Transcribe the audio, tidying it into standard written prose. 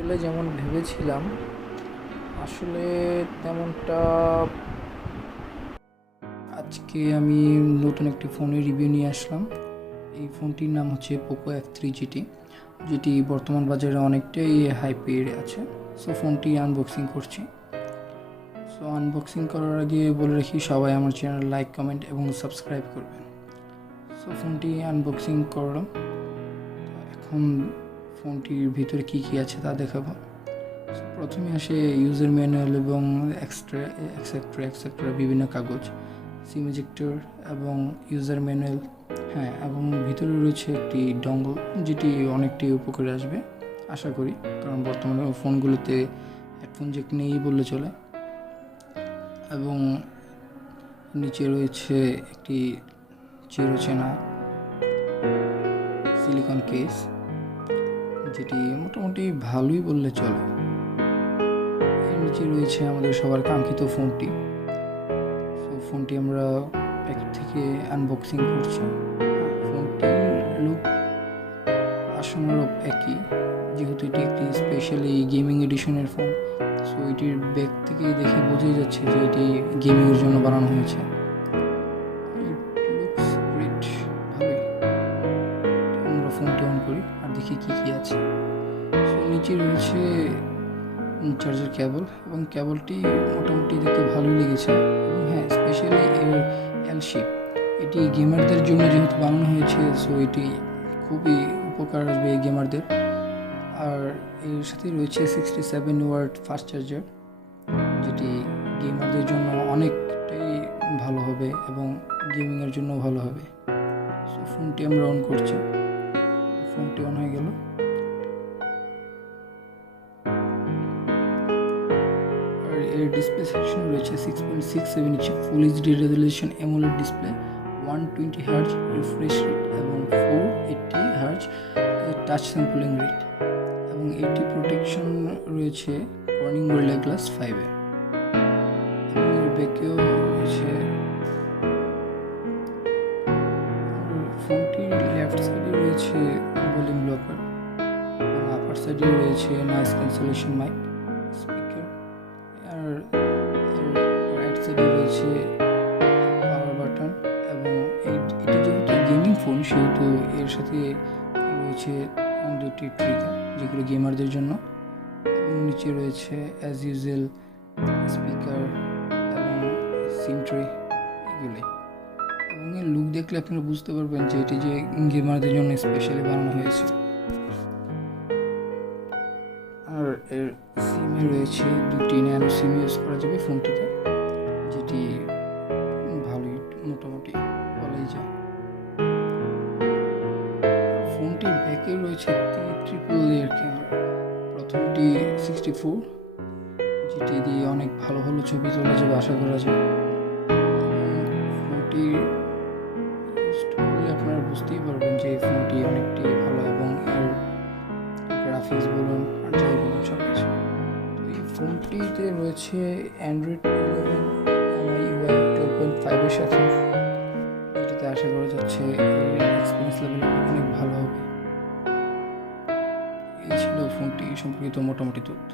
আসলে যেমন ভেবেছিলাম আসলে তেমনটা। আজকে আমি নতুন একটি ফোনের রিভিউ নিয়ে আসলাম। এই ফোনটির নাম হচ্ছে পোকো F3 GT, যেটি বর্তমান বাজারে অনেকটাই হাইপে আছে। সো ফোনটি আনবক্সিং করছি। সো আনবক্সিং করার আগে বলে রাখি, সবাই আমার চ্যানেল লাইক, কমেন্ট এবং সাবস্ক্রাইব করবেন। সো ফোনটি আনবক্সিং করলাম। এখন ফোনটির ভিতরে কী কী আছে তা দেখাবো। প্রথমে আসে ইউজার ম্যানুয়াল এবং এক্সেট্রা বিভিন্ন কাগজ, সিম এজেক্টর এবং ইউজার ম্যানুয়াল। হ্যাঁ, এবং ভিতরে রয়েছে একটি ডঙ্গল, যেটি অনেকটি উপকারে আসবে আশা করি, কারণ বর্তমানে ফোনগুলোতে হেডফোন জ্যাক নেই বললে চলে। এবং নিচে রয়েছে একটি চিরচেনা সিলিকন কেস, যেটি মোটামুটি ভালোই বললে চলে। এর নিচে রয়েছে আমাদের সবার কাঙ্ক্ষিত ফোনটি। তো ফোনটি আমরা প্যাকেট থেকে আনবক্সিং করছি। ফোনটির লুক আশানুরূপ একই, যেহেতু এটি একটি স্পেশালি গেমিং এডিশনের ফোন। সো এটির ব্যাক থেকে দেখে বোঝাই যাচ্ছে যে এটি গেমিংয়ের জন্য বানানো হয়েছে। ভালোই। আমরা ফোনটি অন করি আর দেখি কী কী আছে। সো নিচে রয়েছে চার্জার কেবল, এবং কেবলটি মোটামুটি দেখতে ভালোই লেগেছে। এবং হ্যাঁ, স্পেশালি এর এল শেপ, এটি গেমারদের জন্য যেহেতু বানানো হয়েছে, সো এটি খুবই উপকার আসবে গেমারদের। আর এর সাথে রয়েছে 67 ওয়াট ফাস্ট চার্জার, যেটি গেমারদের জন্য অনেকটাই ভালো হবে এবং গেমিংয়ের জন্য ভালো হবে। সো ফোনটি আমরা অন করছি। ফোনটি অন হয়ে গেল। আর এর ডিসপ্লে সেকশন রয়েছে 6.67 inch full HD resolution AMOLED display, 120 hertz refresh rate এবং 480 হার্জ টাচ স্যাম্পলিং রেট, এবং এটি প্রোটেকশন রয়েছে কর্নিং গরিলা গ্লাস 5 এর। এবং এর ব্যাকেও রয়েছে। ফোনটির লেফট সাইডে রয়েছে ভলিউম ব্লকার, এবং আপার সাইডে রয়েছে নয়েজ ক্যান্সেলেশন মাইক, স্পিকার। আর রাইট সাইডে রয়েছে পাওয়ার বাটন, এবং এটি যেহেতু গেমিং ফোন, সেহেতু এর সাথে রয়েছে দুটি ট্রিগার, যেগুলো গেমারদের জন্য। এবং নিচে রয়েছে অ্যাজ ইউজুয়াল স্পিকার এবং সিম ট্রে, এগুলি। এবং এর লুক দেখলে আপনারা বুঝতে পারবেন যে এটি যে গেমারদের জন্য স্পেশালি বানানো হয়েছে। আর এর সিমে রয়েছে দুটি ন্যানো সিম ইউজ করা যাবে ফোনটিতে, যেটি ভালোই মোটামুটি বলাই যায়। ফোনটির ব্যাকে রয়েছে ট্রিপল লেয়ার ক্যামেরা। প্রথমটি 64, যেটি দিয়ে অনেক ভালো ভালো ছবি তোলা যাবে আশা করা যায়। ফোনটি ইউজ করলে আপনারা বুঝতেই পারবেন যে ফোনটি অনেকটি ভালো, এবং এর গ্রাফিক্স বলুন আর যাই বলুন সব কিছু। তো এই ফোনটিতে রয়েছে অ্যান্ড্রয়েড 11 MI UI 12.5 এর সাথে, যেটাতে আশা করা যাচ্ছে এর এক্সপিরিয়েন্স লেভেল অনেক ভালো হবে। এই ছিল ফোনটি সম্পর্কিত মোটামুটি তথ্য।